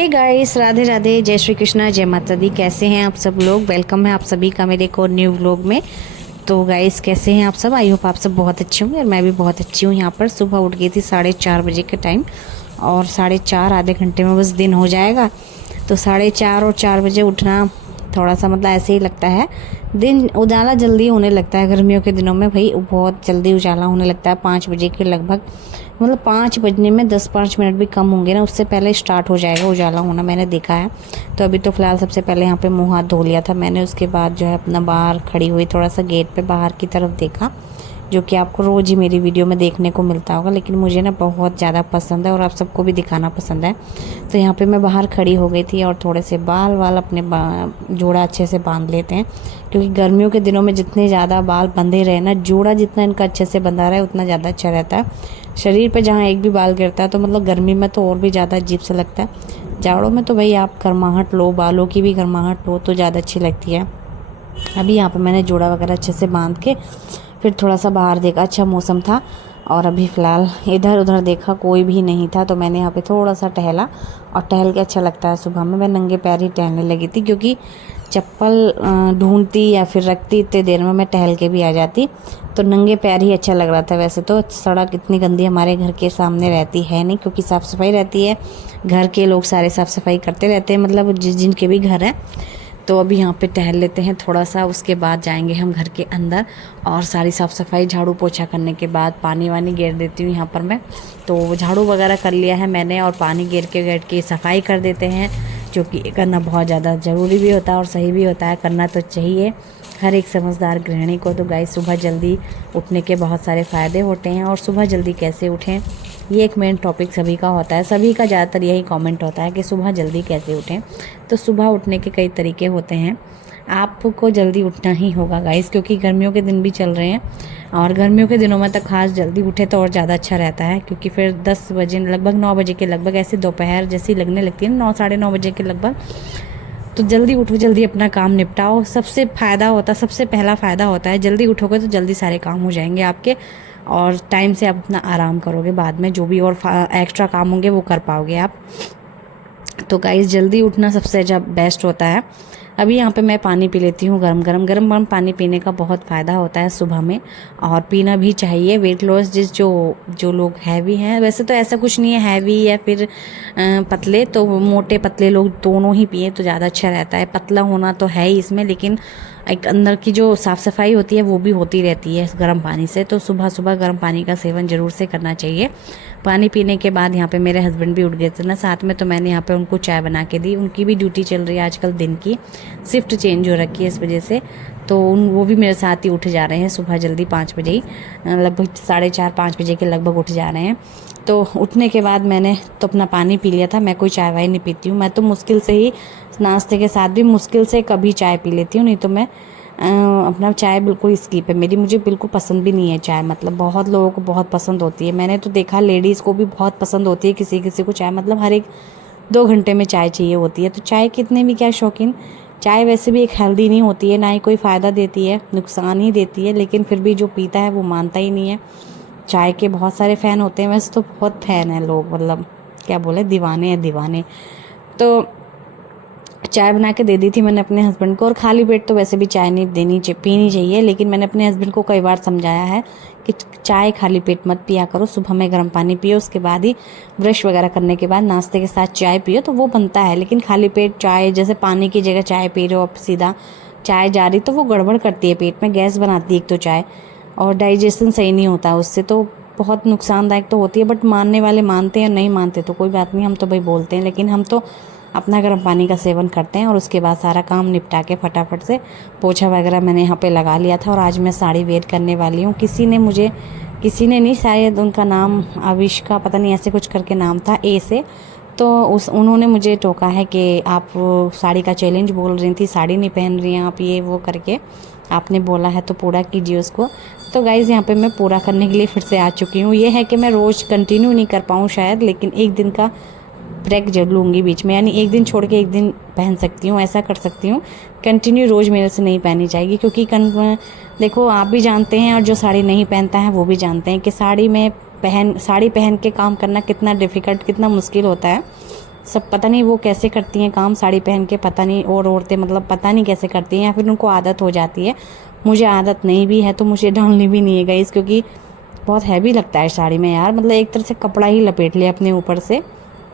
Hey guys, Radhe Radhe, जय श्री कृष्णा, जय माता दी। कैसे हैं आप सब लोग? वेलकम है आप सभी का मेरे एक और न्यू व्लॉग में। तो गाइस, कैसे हैं आप सब? आई होप आप सब बहुत अच्छे होंगे और मैं भी बहुत अच्छी हूँ। यहाँ पर सुबह उठ गई थी 4:30 बजे के टाइम, और 4:30 आधे घंटे में बस दिन हो जाएगा। तो 4:30 और 4 बजे उठना थोड़ा सा मतलब ऐसे ही लगता है। दिन उजाला जल्दी होने लगता है गर्मियों के दिनों में, भाई बहुत जल्दी उजाला होने लगता है 5 बजे के लगभग। मतलब 5 बजने में 10-5 मिनट भी कम होंगे ना, उससे पहले स्टार्ट हो जाएगा उजाला होना, मैंने देखा है। तो अभी तो फ़िलहाल सबसे पहले यहाँ पे मुँह हाथ धो लिया था मैंने। उसके बाद जो है अपना बाहर खड़ी हुई, थोड़ा सा गेट पे बाहर की तरफ देखा, जो कि आपको रोज़ ही मेरी वीडियो में देखने को मिलता होगा, लेकिन मुझे ना बहुत ज़्यादा पसंद है और आप सबको भी दिखाना पसंद है। तो यहाँ पे मैं बाहर खड़ी हो गई थी और थोड़े से बाल वाल अपने जोड़ा अच्छे से बांध लेते हैं, क्योंकि गर्मियों के दिनों में जितने ज़्यादा बाल बंधे रहे ना, जोड़ा जितना इनका अच्छे से बंधा रहा है उतना ज़्यादा अच्छा रहता है। शरीर पे जहाँ एक भी बाल गिरता है तो मतलब गर्मी में तो और भी ज़्यादा अजीब सा लगता है। जाड़ों में तो भाई आप गर्माहट लो, बालों की भी गर्माहट लो तो ज़्यादा अच्छी लगती है। अभी यहाँ पे मैंने जोड़ा वगैरह अच्छे से बांध के फिर थोड़ा सा बाहर देखा, अच्छा मौसम था। और अभी फ़िलहाल इधर उधर देखा, कोई भी नहीं था, तो मैंने यहाँ पे थोड़ा सा टहला। और टहल के अच्छा लगता है सुबह में, मैं नंगे पैर ही टहलने लगी थी, क्योंकि चप्पल ढूंढती या फिर रखती इतनी देर में मैं टहल के भी आ जाती। तो नंगे पैर ही अच्छा लग रहा था। वैसे तो सड़क इतनी गंदी हमारे घर के सामने रहती है नहीं, क्योंकि साफ़ सफाई रहती है, घर के लोग सारे साफ़ सफाई करते रहते हैं, मतलब जिनके भी घर हैं। तो अभी यहाँ पे टहल लेते हैं थोड़ा सा, उसके बाद जाएंगे हम घर के अंदर। और सारी साफ़ सफाई झाड़ू पोछा करने के बाद पानी वानी गेर देती हूँ यहाँ पर मैं। तो झाड़ू वगैरह कर लिया है मैंने, और पानी गेर के सफाई कर देते हैं, जो कि करना बहुत ज़्यादा ज़रूरी भी होता है और सही भी होता है, करना तो चाहिए हर एक समझदार गृहिणी को। तो गाइस, सुबह जल्दी उठने के बहुत सारे फ़ायदे होते हैं, और सुबह जल्दी कैसे उठें ये एक मेन टॉपिक सभी का होता है। सभी का ज़्यादातर यही कमेंट होता है कि सुबह जल्दी कैसे उठें। तो सुबह उठने के कई तरीके होते हैं। आपको जल्दी उठना ही होगा गाइस, क्योंकि गर्मियों के दिन भी चल रहे हैं, और गर्मियों के दिनों में तो खास जल्दी उठे तो और ज़्यादा अच्छा रहता है, क्योंकि फिर 10 बजे लगभग 9 बजे के लगभग ऐसे दोपहर जैसी लगने लगती है, 9 साढ़े 9 बजे के लगभग। तो जल्दी उठो, जल्दी अपना काम निपटाओ। सबसे फ़ायदा होता है, सबसे पहला फ़ायदा होता है, जल्दी उठोगे तो जल्दी सारे काम हो जाएंगे आपके, और टाइम से आप अपना आराम करोगे। बाद में जो भी और एक्स्ट्रा काम होंगे वो कर पाओगे आप। तो गाइस, जल्दी उठना सबसे अच्छा बेस्ट होता है। अभी यहाँ पे मैं पानी पी लेती हूँ गरम गरम पानी पीने का बहुत फ़ायदा होता है सुबह में, और पीना भी चाहिए। वेट लॉस जो लोग हैवी हैं, वैसे तो ऐसा कुछ नहीं है हैवी या फिर पतले, तो मोटे पतले लोग दोनों ही पिए तो ज़्यादा अच्छा रहता है। पतला होना तो है ही इसमें, लेकिन एक अंदर की जो साफ़ सफाई होती है वो भी होती रहती है गर्म पानी से। तो सुबह सुबह गर्म पानी का सेवन ज़रूर से करना चाहिए। पानी पीने के बाद यहाँ पे मेरे हस्बैंड भी उठ गए थे ना साथ में, तो मैंने यहाँ पे उनको चाय बना के दी। उनकी भी ड्यूटी चल रही है आजकल, दिन की शिफ्ट चेंज हो रखी है इस वजह से। तो वो भी मेरे साथ ही उठ जा रहे हैं सुबह जल्दी 5 बजे ही, लगभग 4:30-5 बजे के लगभग उठ जा रहे हैं। तो उठने के बाद मैंने तो अपना पानी पी लिया था। मैं कोई चाय वाय नहीं पीती हूँ, मैं तो मुश्किल से ही नाश्ते के साथ भी मुश्किल से कभी चाय पी लेती हूँ, नहीं तो मैं अपना चाय बिल्कुल स्किप है मेरी। मुझे बिल्कुल पसंद भी नहीं है चाय, मतलब बहुत लोगों को बहुत पसंद होती है। मैंने तो देखा लेडीज़ को भी बहुत पसंद होती है, किसी किसी को चाय मतलब हर एक 2 घंटे में चाय चाहिए होती है। तो चाय कितने भी क्या शौकीन, चाय वैसे भी एक हेल्दी नहीं होती है, ना ही कोई फ़ायदा देती है, नुकसान ही देती है। लेकिन फिर भी जो पीता है वो मानता ही नहीं है। चाय के बहुत सारे फ़ैन होते हैं, वैसे तो बहुत फ़ैन है लोग, मतलब क्या बोले, दीवाने हैं दीवाने। तो चाय बना के दे दी थी मैंने अपने हस्बैंड को, और खाली पेट तो वैसे भी चाय नहीं पीनी चाहिए। लेकिन मैंने अपने हस्बैंड को कई बार समझाया है कि चाय खाली पेट मत पिया करो, सुबह में गर्म पानी पियो, उसके बाद ही ब्रश वगैरह करने के बाद नाश्ते के साथ चाय पियो, तो वो बनता है। लेकिन खाली पेट चाय, जैसे पानी की जगह चाय पी रहे हो आप, सीधा चाय जा रही, तो वो गड़बड़ करती है पेट में, गैस बनाती है एक तो चाय, और डाइजेशन सही नहीं होता उससे, तो बहुत नुकसानदायक तो होती है। बट मानने वाले मानते हैं, नहीं मानते तो कोई बात नहीं, हम तो भाई बोलते हैं। लेकिन हम तो अपना गर्म पानी का सेवन करते हैं, और उसके बाद सारा काम निपटा के फटाफट से पोछा वगैरह मैंने यहाँ पे लगा लिया था। और आज मैं साड़ी वेयर करने वाली हूँ। किसी ने नहीं, शायद उनका नाम आविष्का, पता नहीं ऐसे कुछ करके नाम था, ए से। तो उन्होंने मुझे टोका है कि आप साड़ी का चैलेंज बोल रही थी, साड़ी नहीं पहन रही हैं आप, ये वो करके आपने बोला है तो पूरा कीजिए उसको। तो गाइज़, यहाँ पे मैं पूरा करने के लिए फिर से आ चुकी हूँ। ये है कि मैं रोज़ कंटिन्यू नहीं कर पाऊँ शायद, लेकिन एक दिन का ब्रेक जरूर लूँगी बीच में, यानी एक दिन छोड़ के एक दिन पहन सकती हूँ, ऐसा कर सकती हूँ। कंटिन्यू रोज़ मेरे से नहीं पहनी जाएगी, क्योंकि देखो आप भी जानते हैं और जो साड़ी नहीं पहनता है वो भी जानते हैं कि साड़ी पहन के काम करना कितना डिफ़िकल्ट, कितना मुश्किल होता है। सब पता नहीं वो कैसे करती हैं काम साड़ी पहन के, पता नहीं। और औरतें मतलब पता नहीं कैसे करती हैं, या फिर उनको आदत हो जाती है। मुझे आदत नहीं भी है तो मुझे डालनी भी नहीं है गाइस, क्योंकि बहुत हैवी लगता है साड़ी में यार। मतलब एक तरह से कपड़ा ही लपेट लिया अपने ऊपर से,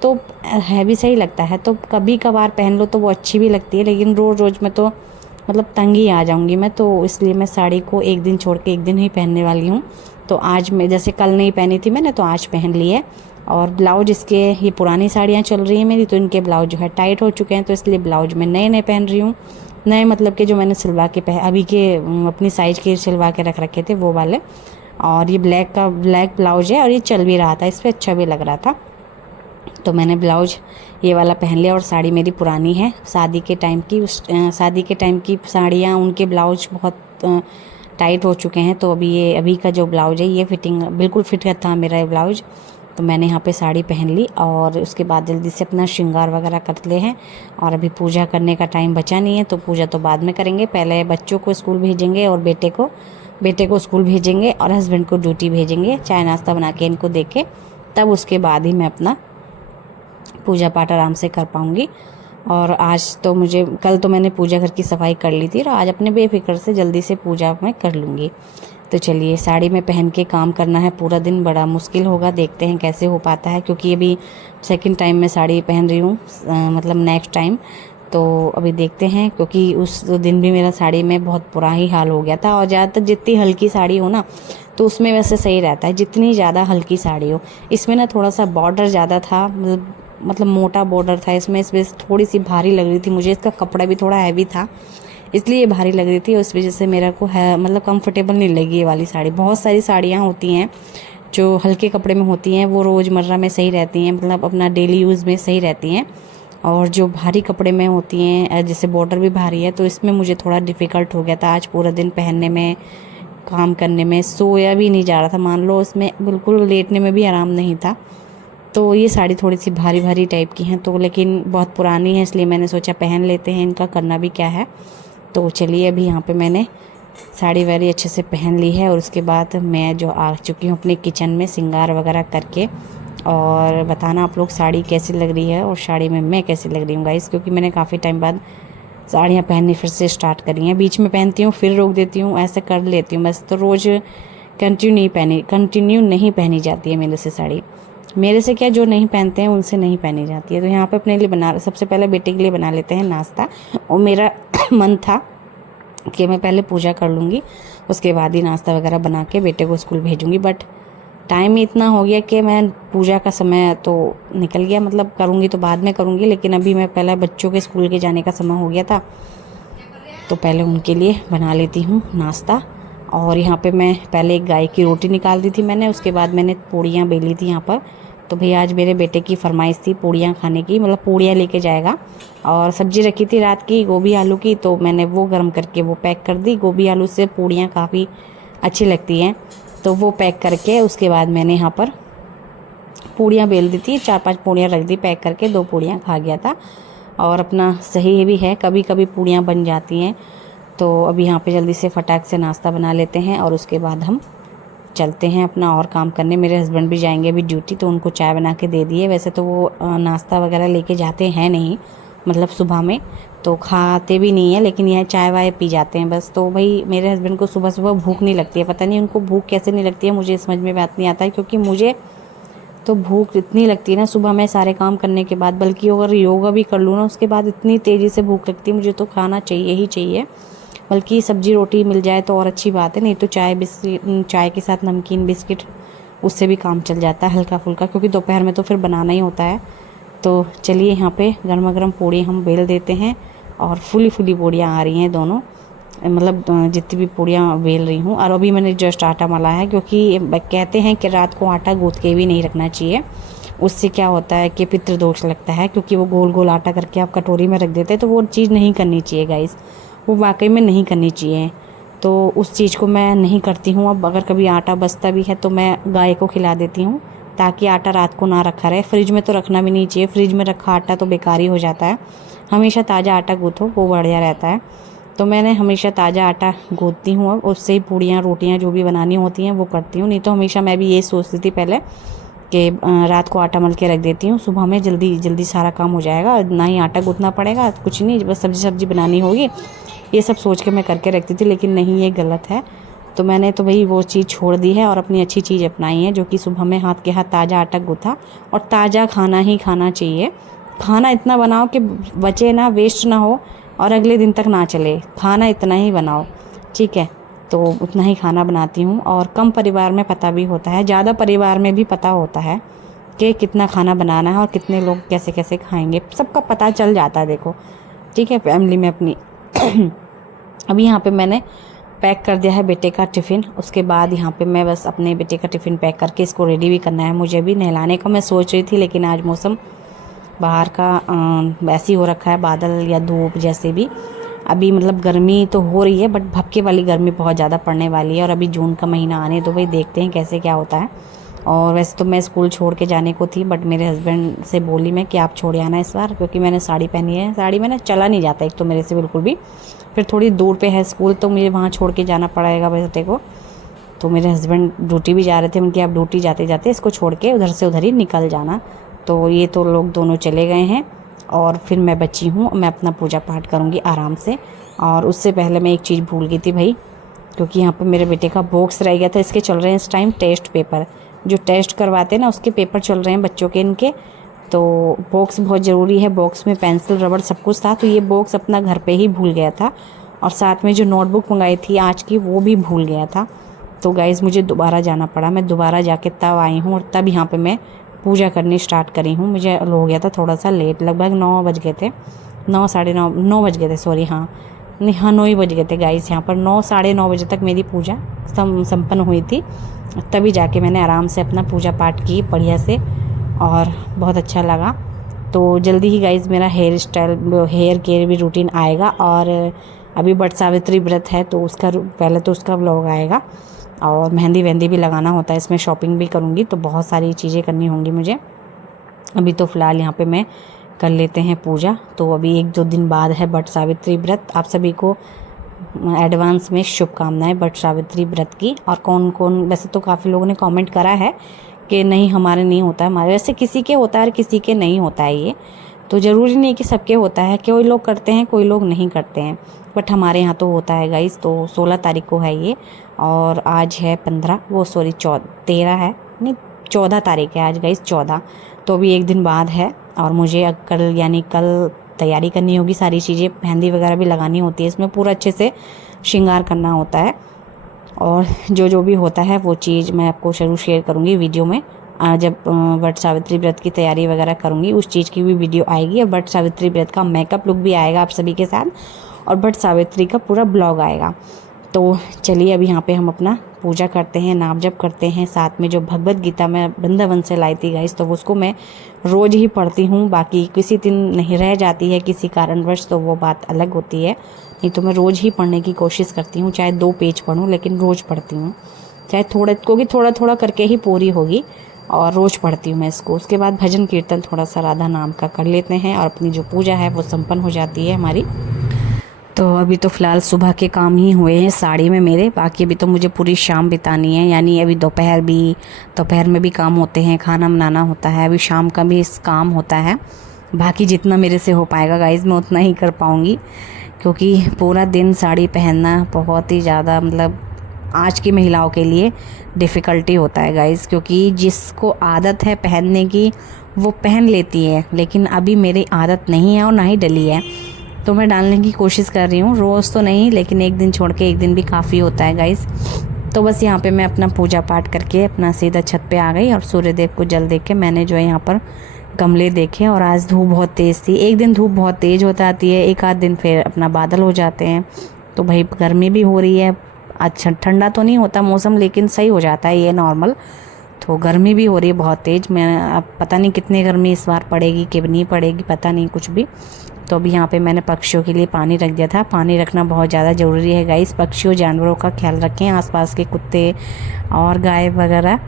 तो हैवी सही लगता है। तो कभी कभार पहन लो तो वो अच्छी भी लगती है, लेकिन रोज़ रोज़ में तो मतलब तंग ही आ जाऊंगी मैं। तो इसलिए मैं साड़ी को एक दिन छोड़ के एक दिन ही पहनने वाली हूँ। तो आज मैं जैसे कल नहीं पहनी थी मैंने, तो आज पहन ली है। और ब्लाउज इसके, ये पुरानी साड़ियाँ चल रही हैं मेरी, तो इनके ब्लाउज जो है टाइट हो चुके हैं, तो इसलिए ब्लाउज मैं नए नए पहन रही हूँ। नए मतलब कि जो मैंने सिलवा के अभी के अपनी साइज के सिलवा के रख रखे थे वो वाले। और ये ब्लैक ब्लाउज है, और ये चल भी रहा था, इस पर अच्छा भी लग रहा था, तो मैंने ब्लाउज ये वाला पहन लिया। और साड़ी मेरी पुरानी है, शादी के टाइम की। शादी के टाइम की साड़ियाँ, उनके ब्लाउज बहुत टाइट हो चुके हैं। तो अभी का जो ब्लाउज है ये फिटिंग बिल्कुल फिट था मेरा ये ब्लाउज। तो मैंने यहाँ पे साड़ी पहन ली, और उसके बाद जल्दी से अपना श्रृंगार वगैरह कर ले हैं। और अभी पूजा करने का टाइम बचा नहीं है, तो पूजा तो बाद में करेंगे। पहले बच्चों को स्कूल भेजेंगे, और बेटे को स्कूल भेजेंगे, और हस्बैंड को ड्यूटी भेजेंगे, चाय नाश्ता बना के इनको दे के, तब उसके बाद ही मैं अपना पूजा पाठ आराम से कर पाऊँगी। और आज तो कल तो मैंने पूजा घर की सफाई कर ली थी, और आज अपने बेफिक्र से जल्दी से पूजा मैं कर लूँगी। तो चलिए, साड़ी में पहन के काम करना है पूरा दिन, बड़ा मुश्किल होगा, देखते हैं कैसे हो पाता है, क्योंकि अभी सेकंड टाइम मैं साड़ी पहन रही हूँ, मतलब नेक्स्ट टाइम। तो अभी देखते हैं, क्योंकि उस दिन भी मेरा साड़ी में बहुत बुरा ही हाल हो गया था। और ज़्यादातर जितनी हल्की साड़ी हो ना, तो उसमें वैसे सही रहता है, जितनी ज़्यादा हल्की साड़ी हो। इसमें ना थोड़ा सा बॉर्डर ज़्यादा था, मतलब मोटा बॉर्डर था इसमें, इस वजह से थोड़ी सी भारी लग रही थी मुझे। इसका कपड़ा भी थोड़ा हैवी था, इसलिए ये भारी लग रही थी, उस वजह से मेरे को है मतलब कंफर्टेबल नहीं लगी ये वाली साड़ी। बहुत सारी साड़ियाँ होती हैं जो हल्के कपड़े में होती हैं, वो रोज़मर्रा में सही रहती हैं, मतलब अपना डेली यूज़ में सही रहती हैं। और जो भारी कपड़े में होती हैं, जैसे बॉर्डर भी भारी है, तो इसमें मुझे थोड़ा डिफ़िकल्ट हो गया था आज पूरा दिन पहनने में, काम करने में। सोया भी नहीं जा रहा था, मान लो उसमें बिल्कुल लेटने में भी आराम नहीं था। तो ये साड़ी थोड़ी सी भारी भारी टाइप की हैं, तो लेकिन बहुत पुरानी है, इसलिए मैंने सोचा पहन लेते हैं, इनका करना भी क्या है। तो चलिए, अभी यहाँ पे मैंने साड़ी वाड़ी अच्छे से पहन ली है, और उसके बाद मैं जो आ चुकी हूँ अपने किचन में सिंगार वगैरह करके। और बताना आप लोग साड़ी कैसी लग रही है, और साड़ी में मैं कैसी लग रही हूँ गाइस, क्योंकि मैंने काफ़ी टाइम बाद साड़ियाँ पहननी फिर से स्टार्ट करी हैं। बीच में पहनती हूँ, फिर रोक देती हूँ, ऐसे कर लेती हूँ बस। तो रोज़ कंटिन्यू नहीं पहनी जाती है मेरे से साड़ी। मेरे से क्या, जो नहीं पहनते हैं उनसे नहीं पहनी जाती है। तो यहाँ पे अपने लिए सबसे पहले बेटे के लिए बना लेते हैं नाश्ता। और मेरा मन था कि मैं पहले पूजा कर लूँगी, उसके बाद ही नाश्ता वगैरह बना के बेटे को स्कूल भेजूँगी। बट टाइम इतना हो गया कि मैं पूजा का समय तो निकल गया, मतलब करूँगी तो बाद में करूँगी, लेकिन अभी मैं पहले बच्चों के स्कूल के जाने का समय हो गया था, तो पहले उनके लिए बना लेती हूँ नाश्ता। और यहाँ पे मैं पहले एक गाय की रोटी निकाल दी थी मैंने, उसके बाद मैंने पूड़ियाँ बेली थी यहाँ पर। तो भैया आज मेरे बेटे की फरमाइश थी पूड़ियाँ खाने की, मतलब पूड़ियाँ लेके जाएगा। और सब्जी रखी थी रात की गोभी आलू की, तो मैंने वो गर्म करके वो पैक कर दी। गोभी आलू से पूड़ियाँ काफ़ी अच्छी लगती हैं, तो वो पैक करके उसके बाद मैंने यहाँ पर पूड़ियाँ बेल दी थी, 4-5 पूड़ियाँ रख दी पैक करके, 2 पूड़ियाँ खा गया था। और अपना सही भी है, कभी कभी पूड़ियाँ बन जाती हैं। तो अभी यहाँ पे जल्दी से फटाक से नाश्ता बना लेते हैं, और उसके बाद हम चलते हैं अपना और काम करने। मेरे हस्बैंड भी जाएंगे अभी ड्यूटी, तो उनको चाय बना के दे दिए। वैसे तो वो नाश्ता वगैरह लेके जाते हैं नहीं, मतलब सुबह में तो खाते भी नहीं है, लेकिन यह चाय वाय पी जाते हैं बस। तो भाई मेरे हस्बैंड को सुबह सुबह भूख नहीं लगती है, पता नहीं उनको भूख कैसे नहीं लगती है, मुझे समझ में बात नहीं आता है। क्योंकि मुझे तो भूख इतनी लगती है ना सुबह में सारे काम करने के बाद, बल्कि अगर योगा भी कर लूँ ना उसके बाद इतनी तेज़ी से भूख लगती है, मुझे तो खाना चाहिए ही चाहिए। बल्कि सब्जी रोटी मिल जाए तो और अच्छी बात है, नहीं तो चाय के साथ नमकीन बिस्किट, उससे भी काम चल जाता है हल्का फुल्का, क्योंकि दोपहर में तो फिर बनाना ही होता है। तो चलिए, यहाँ पे गर्मा गर्म पूड़ी हम बेल देते हैं, और फुली फुली पूड़ियाँ आ रही हैं दोनों, मतलब जितनी भी पूड़ियाँ बेल रही हूँ। और अभी मैंने जस्ट आटा मला है, क्योंकि कहते हैं कि रात को आटा गूँथ के भी नहीं रखना चाहिए, उससे क्या होता है कि पितृदोष लगता है। क्योंकि वो गोल गोल आटा करके आप कटोरी में रख देते हैं, तो वो चीज़ नहीं करनी चाहिए गाइस, वो वाकई में नहीं करनी चाहिए। तो उस चीज़ को मैं नहीं करती हूँ। अब अगर कभी आटा बचता भी है तो मैं गाय को खिला देती हूँ, ताकि आटा रात को ना रखा रहे। फ्रिज में तो रखना भी नहीं चाहिए, फ्रिज में रखा आटा तो बेकार ही हो जाता है। हमेशा ताज़ा आटा गूँथो, वो बढ़िया रहता है। तो मैंने हमेशा ताज़ा आटा गूँथती हूँ, अब उससे ही पूड़ियाँ रोटियाँ जो भी बनानी होती हैं वो करती हूँ। नहीं तो हमेशा मैं भी ये सोचती थी पहले कि रात को आटा मल के रख देती हूँ, सुबह में जल्दी जल्दी सारा काम हो जाएगा, ना ही आटा गूँथना पड़ेगा, कुछ नहीं, बस सब्ज़ी बनानी होगी। ये सब सोच के मैं करके रखती थी, लेकिन नहीं, ये गलत है। तो मैंने तो भाई वो चीज़ छोड़ दी है और अपनी अच्छी चीज़ अपनाई है, जो कि सुबह में हाथ के हाथ ताज़ा आटा गूँथा, और ताज़ा खाना ही खाना चाहिए। खाना इतना बनाओ कि बचे ना, वेस्ट ना हो और अगले दिन तक ना चले, खाना इतना ही बनाओ, ठीक है। तो उतना ही खाना बनाती हूँ, और कम परिवार में पता भी होता है, ज़्यादा परिवार में भी पता होता है कि कितना खाना बनाना है और कितने लोग कैसे कैसे खाएंगे, सबका पता चल जाता है, देखो, ठीक है, फैमिली में अपनी। अभी यहाँ पे मैंने पैक कर दिया है बेटे का टिफ़िन। उसके बाद यहाँ पे मैं बस अपने बेटे का टिफ़िन पैक करके इसको रेडी भी करना है। मुझे भी नहलाने का मैं सोच रही थी, लेकिन आज मौसम बाहर का वैसी हो रखा है, बादल या धूप जैसे भी। अभी मतलब गर्मी तो हो रही है, बट भपके वाली गर्मी बहुत ज़्यादा पड़ने वाली है, और अभी जून का महीना आने तो भाई देखते हैं कैसे क्या होता है। और वैसे तो मैं स्कूल छोड़ के जाने को थी, बट मेरे हस्बैंड से बोली मैं कि आप छोड़ आना इस बार, क्योंकि मैंने साड़ी पहनी है, साड़ी में ना चला नहीं जाता एक तो मेरे से बिल्कुल भी, फिर थोड़ी दूर पे है स्कूल, तो मुझे वहाँ छोड़ के जाना पड़ेगा बेटे को। तो मेरे हस्बैंड ड्यूटी भी जा रहे थे, उनकी आप ड्यूटी जाते जाते इसको छोड़ के उधर से उधर ही निकल जाना। तो ये तो लोग दोनों चले गए हैं, और फिर मैं बची हूँ, मैं अपना पूजा पाठ करूँगी आराम से। और उससे पहले मैं एक चीज़ भूल गई थी भाई, क्योंकि यहाँ पर मेरे बेटे का बॉक्स रह गया था। इसके चल रहे हैं इस टाइम टेस्ट पेपर, जो टेस्ट करवाते हैं ना, उसके पेपर चल रहे हैं बच्चों के इनके। तो बॉक्स बहुत ज़रूरी है, बॉक्स में पेंसिल रबड़ सब कुछ था, तो ये बॉक्स अपना घर पे ही भूल गया था, और साथ में जो नोटबुक मंगाई थी आज की वो भी भूल गया था। तो गाइज़ मुझे दोबारा जाना पड़ा, मैं दोबारा जाके तब आई हूँ, और तब यहाँ पे मैं पूजा करनी स्टार्ट करी हूँ। मुझे हो गया था थोड़ा सा लेट, लगभग 9 बज गए थे, 9 साढ़े 9 बज गए थे, सॉरी, हाँ नहीं, हाँ 9 ही बज गए थे गाइस। यहाँ पर 9 साढ़े 9 बजे तक मेरी पूजा संपन्न हुई थी, तभी जाके मैंने आराम से अपना पूजा पाठ की बढ़िया से, और बहुत अच्छा लगा। तो जल्दी ही गाइस मेरा हेयर केयर भी रूटीन आएगा, और अभी बट सावित्री व्रत है, तो उसका पहले तो उसका व्लॉग आएगा, और मेहंदी वहंदी भी लगाना होता है, इसमें शॉपिंग भी करूँगी, तो बहुत सारी चीज़ें करनी होंगी मुझे। अभी तो फ़िलहाल यहाँ पे मैं कर लेते हैं पूजा। तो अभी 1-2 दिन बाद है बट सावित्री व्रत। आप सभी को एडवांस में शुभकामनाएं बट सावित्री व्रत की। और कौन कौन, वैसे तो काफ़ी लोगों ने कमेंट करा है कि नहीं हमारे नहीं होता है, हमारे वैसे किसी के होता है और किसी के नहीं होता है, ये तो ज़रूरी नहीं कि सबके होता है, कोई लोग करते हैं कोई लोग नहीं करते हैं, बट हमारे यहाँ तो होता है गाइस। तो 16 तारीख को है ये, और आज है 13 13 है, नहीं 14 तारीख है आज गाइस, 14। तो अभी 1 दिन बाद है, और मुझे कल यानी कल तैयारी करनी होगी, सारी चीज़ें मेहंदी वगैरह भी लगानी होती है, इसमें पूरा अच्छे से श्रृंगार करना होता है, और जो भी होता है वो चीज़ मैं आपको ज़रूर शेयर करूँगी वीडियो में। जब वट सावित्री व्रत की तैयारी वगैरह करूँगी उस चीज़ की भी वीडियो आएगी, और वट सावित्री व्रत का मेकअप लुक भी आएगा आप सभी के साथ, और वट सावित्री का पूरा ब्लॉग आएगा। तो चलिए अभी यहाँ पे हम अपना पूजा करते हैं, नाम जप करते हैं, साथ में जो भगवत गीता मैं वृंदावन से लाई थी गाइस, तो उसको मैं रोज़ ही पढ़ती हूँ। बाकी किसी दिन नहीं रह जाती है किसी कारणवश, तो वो बात अलग होती है, नहीं तो मैं रोज़ ही पढ़ने की कोशिश करती हूँ, चाहे 2 पेज पढूँ, लेकिन रोज़ पढ़ती हूँ, चाहे थोड़ा थोड़ा करके ही पूरी होगी, और रोज़ पढ़ती हूँ मैं इसको। उसके बाद भजन कीर्तन थोड़ा सा राधा नाम का कर लेते हैं, और अपनी जो पूजा है वो संपन्न हो जाती है हमारी। तो अभी तो फ़िलहाल सुबह के काम ही हुए हैं साड़ी में मेरे, बाकी अभी तो मुझे पूरी शाम बितानी है, यानी अभी दोपहर में भी काम होते हैं, खाना बनाना होता है, अभी शाम का भी इस काम होता है। बाकी जितना मेरे से हो पाएगा गाइज़ मैं उतना ही कर पाऊँगी, क्योंकि पूरा दिन साड़ी पहनना बहुत ही ज़्यादा मतलब आज की महिलाओं के लिए डिफ़िकल्टी होता है गाइज़, क्योंकि जिसको आदत है पहनने की वो पहन लेती है, लेकिन अभी मेरी आदत नहीं है और ना ही डली है, तो मैं डालने की कोशिश कर रही हूँ, रोज़ तो नहीं, लेकिन 1 दिन छोड़ के 1 दिन भी काफ़ी होता है गाइज़। तो बस यहाँ पे मैं अपना पूजा पाठ करके अपना सीधा छत पे आ गई, और सूर्यदेव को जल देख के मैंने जो है यहाँ पर गमले देखे, और आज धूप बहुत तेज़ थी, एक दिन धूप बहुत तेज़ हो जाती है, एक आध दिन फिर अपना बादल हो जाते हैं, तो भाई गर्मी भी हो रही है। अच्छा ठंडा तो नहीं होता मौसम, लेकिन सही हो जाता है ये नॉर्मल, तो गर्मी भी हो रही है बहुत तेज़। मैं अब पता नहीं कितनी गर्मी इस बार पड़ेगी कि नहीं पड़ेगी, पता नहीं कुछ भी। तो अभी यहाँ पे मैंने पक्षियों के लिए पानी रख दिया था, पानी रखना बहुत ज़्यादा ज़रूरी है गाइस, पक्षियों जानवरों का ख्याल रखें, आसपास के कुत्ते और गाय वगैरह,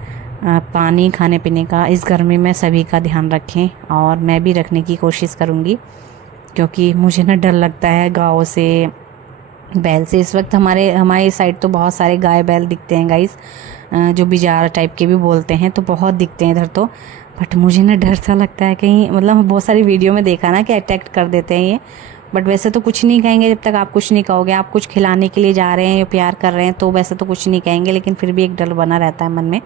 पानी खाने पीने का इस गर्मी में सभी का ध्यान रखें, और मैं भी रखने की कोशिश करूँगी, क्योंकि मुझे ना डर लगता है गाँव से बैल से। इस वक्त हमारे साइड तो बहुत सारे गाय बैल दिखते हैं गाइस, जो बिजार टाइप के भी बोलते हैं, तो बहुत दिखते हैं इधर तो। बट मुझे ना डर सा लगता है कहीं, मतलब बहुत सारी वीडियो में देखा ना कि अटैक कर देते हैं ये। बट वैसे तो कुछ नहीं कहेंगे जब तक आप कुछ नहीं कहोगे। आप कुछ खिलाने के लिए जा रहे हैं या प्यार कर रहे हैं तो वैसे तो कुछ नहीं कहेंगे, लेकिन फिर भी एक डर बना रहता है मन में।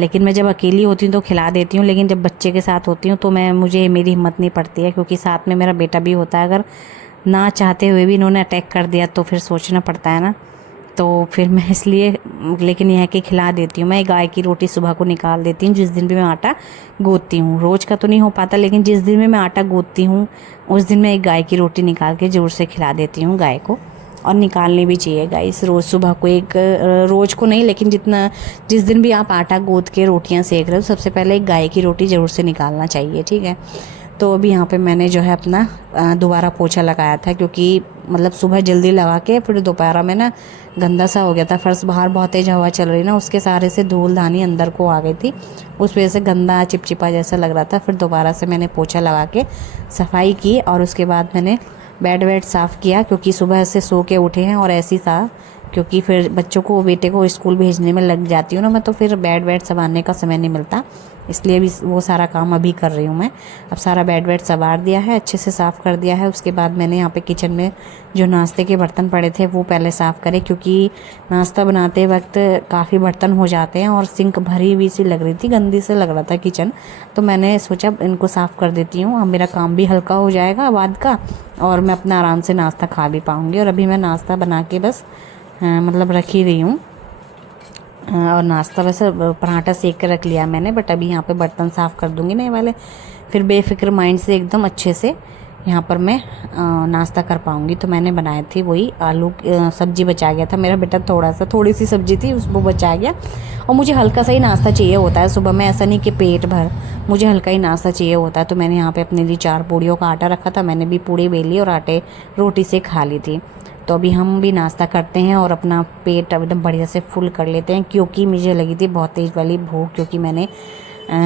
लेकिन मैं जब अकेली होती हूँ तो खिला देती हूँ, लेकिन जब बच्चे के साथ होती हूँ तो मेरी हिम्मत नहीं पड़ती है, क्योंकि साथ में मेरा बेटा भी होता है। अगर ना चाहते हुए भी इन्होंने अटैक कर दिया तो फिर सोचना पड़ता है ना। तो फिर मैं इसलिए, लेकिन यह है कि खिला देती हूँ। मैं गाय की रोटी सुबह को निकाल देती हूँ जिस दिन भी मैं आटा गूँथती हूँ। रोज़ का तो नहीं हो पाता, लेकिन जिस दिन भी मैं आटा गूँथती हूँ उस दिन मैं एक गाय की रोटी निकाल के ज़रूर से खिला देती हूँ गाय को। और निकालनी भी चाहिए गाइस रोज़ सुबह को एक, रोज़ को नहीं लेकिन जिस दिन भी आप आटा गूँथ के रोटियां सेक रहे हो सबसे पहले एक गाय की रोटी ज़रूर से निकालना चाहिए, ठीक है। तो अभी यहाँ पे मैंने जो है अपना दोबारा पोछा लगाया था, क्योंकि मतलब सुबह जल्दी लगा के फिर दोपहर में ना गंदा सा हो गया था फर्श। बाहर बहुत तेज हवा चल रही ना, उसके सहारे से धूल धानी अंदर को आ गई थी, उस वजह से गंदा चिपचिपा जैसा लग रहा था। फिर दोबारा से मैंने पोछा लगा के सफाई की, और उसके बाद मैंने बेड वेड साफ़ किया, क्योंकि सुबह से सो के उठे हैं और ऐसी सा, क्योंकि फिर बच्चों को बेटे को स्कूल भेजने में लग जाती हूँ ना मैं, तो फिर बेड वेड संवारने का समय नहीं मिलता, इसलिए भी वो सारा काम अभी कर रही हूँ मैं। अब सारा बेड वेड संवार दिया है, अच्छे से साफ़ कर दिया है। उसके बाद मैंने यहाँ पे किचन में जो नाश्ते के बर्तन पड़े थे वो पहले साफ़ करे, क्योंकि नाश्ता बनाते वक्त काफ़ी बर्तन हो जाते हैं और सिंक भरी हुई सी लग रही थी, गंदी से लग रहा था किचन। तो मैंने सोचा इनको साफ़ कर देती हूँ, अब मेरा काम भी हल्का हो जाएगा बाद का, और मैं अपना आराम से नाश्ता खा भी पाऊँगी। और अभी मैं नाश्ता बना के बस मतलब रख ही रही हूँ, और नाश्ता वैसे पराठा सेक कर रख लिया मैंने। बट अभी यहाँ पे बर्तन साफ़ कर दूँगी नए वाले, फिर बेफिक्र माइंड से एकदम अच्छे से यहाँ पर मैं नाश्ता कर पाऊँगी। तो मैंने बनाए थे वही आलू सब्जी, बचा गया था मेरा बेटा थोड़ी सी सब्जी थी उसको बचा गया। और मुझे हल्का सा ही नाश्ता चाहिए होता है सुबह में, ऐसा नहीं कि पेट भर, मुझे हल्का ही नाश्ता चाहिए होता है। तो मैंने यहाँ पे अपने लिए 4 पूड़ियों का आटा रखा था, मैंने भी पूड़ी बेली और आटे रोटी से खा ली थी। तो अभी हम भी नाश्ता करते हैं और अपना पेट एकदम बढ़िया से फुल कर लेते हैं, क्योंकि मुझे लगी थी बहुत तेज़ वाली भूख, क्योंकि मैंने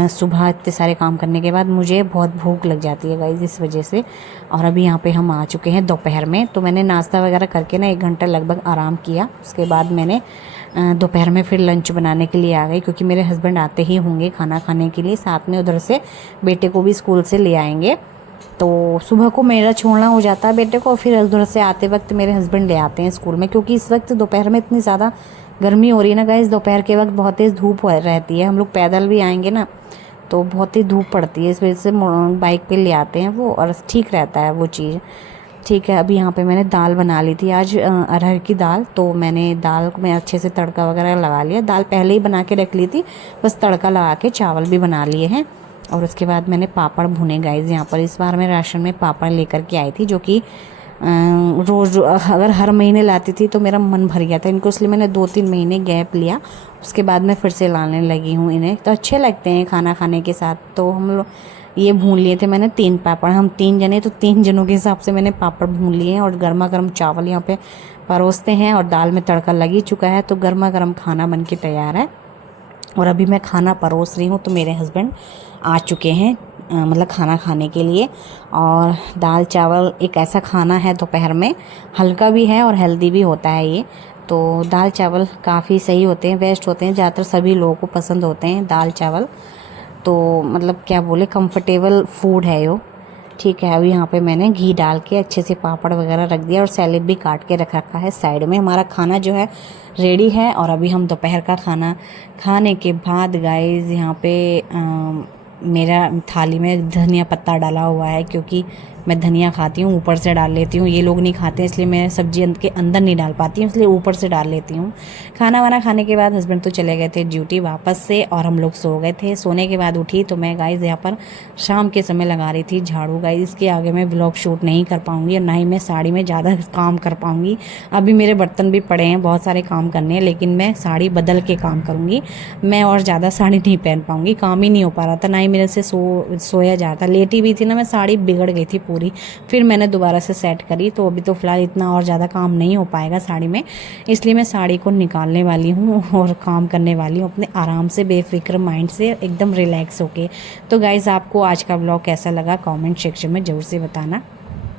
सुबह इतने सारे काम करने के बाद मुझे बहुत भूख लग जाती है गाइस, इस वजह से। और अभी यहाँ पे हम आ चुके हैं दोपहर में, तो मैंने नाश्ता वगैरह करके ना 1 घंटा लगभग आराम किया। उसके बाद मैंने दोपहर में फिर लंच बनाने के लिए आ गई, क्योंकि मेरे हस्बैंड आते ही होंगे खाना खाने के लिए, साथ में उधर से बेटे को भी स्कूल से ले आएंगे। तो सुबह को मेरा छोड़ना हो जाता है बेटे को, फिर उधर से आते वक्त मेरे हस्बैंड ले आते हैं स्कूल में, क्योंकि इस वक्त दोपहर में इतनी ज़्यादा गर्मी हो रही है ना गाइस, दोपहर के वक्त बहुत तेज़ धूप रहती है। हम लोग पैदल भी आएंगे ना तो बहुत ही धूप पड़ती है, इस वजह से बाइक पे ले आते हैं वो, और ठीक रहता है वो चीज़। ठीक है, अभी यहाँ पे मैंने दाल बना ली थी आज, अरहर की दाल। तो मैंने दाल को मैं अच्छे से तड़का वगैरह लगा लिया, दाल पहले ही बना के रख ली थी, बस तड़का लगा के चावल भी बना लिए हैं। और उसके बाद मैंने पापड़ भुने गाइस यहाँ पर। इस बार मैं राशन में पापड़ लेकर के आई थी, जो कि रोज़ अगर हर महीने लाती थी तो मेरा मन भर गया था इनको, इसलिए मैंने 2-3 महीने गैप लिया। उसके बाद मैं फिर से लाने लगी हूँ इन्हें, तो अच्छे लगते हैं खाना खाने के साथ। तो हम लोग ये भून लिए थे मैंने 3 पापड़, हम 3 जने, तो 3 जनों के हिसाब से मैंने पापड़ भून लिए हैं। और गर्मा गर्म चावल यहाँ पे परोसते हैं, और दाल में तड़का लग ही चुका है, तो गर्मा गर्म खाना बन के तैयार है। और अभी मैं खाना परोस रही हूँ, तो मेरे हस्बैंड आ चुके हैं मतलब खाना खाने के लिए। और दाल चावल एक ऐसा खाना है दोपहर में, हल्का भी है और हेल्दी भी होता है ये। तो दाल चावल काफ़ी सही होते हैं, बेस्ट होते हैं, ज़्यादातर सभी लोगों को पसंद होते हैं दाल चावल। तो मतलब क्या बोले, कंफर्टेबल फूड है यो। ठीक है, अभी यहाँ पे मैंने घी डाल के अच्छे से पापड़ वगैरह रख दिया, और सैलेड भी काट के रख रखा है साइड में। हमारा खाना जो है रेडी है, और अभी हम दोपहर का खाना खाने के बाद गाइस यहाँ पे मेरा थाली में धनिया पत्ता डाला हुआ है, क्योंकि मैं धनिया खाती हूँ, ऊपर से डाल लेती हूँ। ये लोग नहीं खाते, इसलिए मैं सब्जी के अंदर नहीं डाल पाती हूँ, इसलिए ऊपर से डाल लेती हूँ। खाना वाना खाने के बाद हस्बैंड तो चले गए थे ड्यूटी वापस से, और हम लोग सो गए थे। सोने के बाद उठी तो मैं गाइस यहाँ पर शाम के समय लगा रही थी झाड़ू। गाइस इसके आगे मैं व्लॉग शूट नहीं कर पाऊँगी, और ना ही मैं साड़ी में ज़्यादा काम कर पाऊँगी। अभी मेरे बर्तन भी पड़े हैं, बहुत सारे काम करने हैं, लेकिन मैं साड़ी बदल के काम करूँगी। मैं और ज़्यादा साड़ी नहीं पहन पाऊँगी, काम ही नहीं हो पा रहा था, ना ही मेरे से सोया जा रहा था। लेटी भी थी ना मैं, साड़ी बिगड़ गई थी पूरी, फिर मैंने दोबारा से सेट करी। तो अभी तो फ़िलहाल इतना और ज़्यादा काम नहीं हो पाएगा साड़ी में, इसलिए मैं साड़ी को निकालने वाली हूँ और काम करने वाली हूँ अपने आराम से, बेफिक्र माइंड से, एकदम रिलैक्स होके। तो गाइज़ आपको आज का व्लॉग कैसा लगा कमेंट सेक्शन में ज़रूर से बताना।